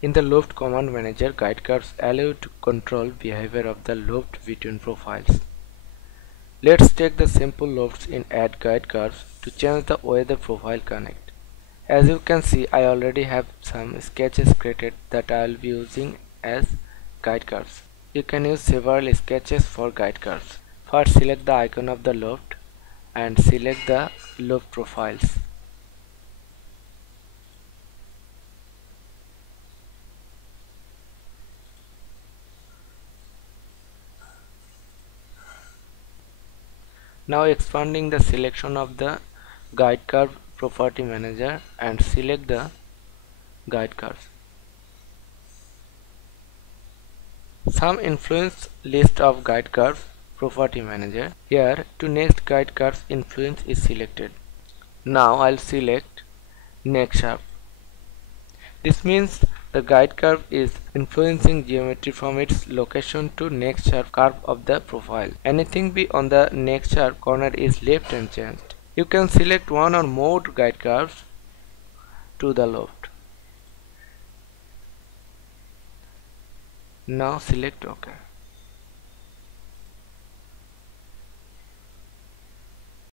In the Loft command manager, guide curves allow you to control behavior of the loft between profiles. Let's take the simple lofts in add guide curves to change the way the profile connect. As you can see, I already have some sketches created that I will be using as guide curves. You can use several sketches for guide curves. First, select the icon of the loft and select the loft profiles. Now expanding the selection of the guide curve property manager and select the guide curves. Some influence list of guide curves property manager. Here to next guide curves influence is selected. Now I'll select next sharp. This means the guide curve is influencing geometry from its location to next sharp curve of the profile. Anything beyond the next sharp corner is left unchanged. You can select one or more guide curves to the loft. Now select OK.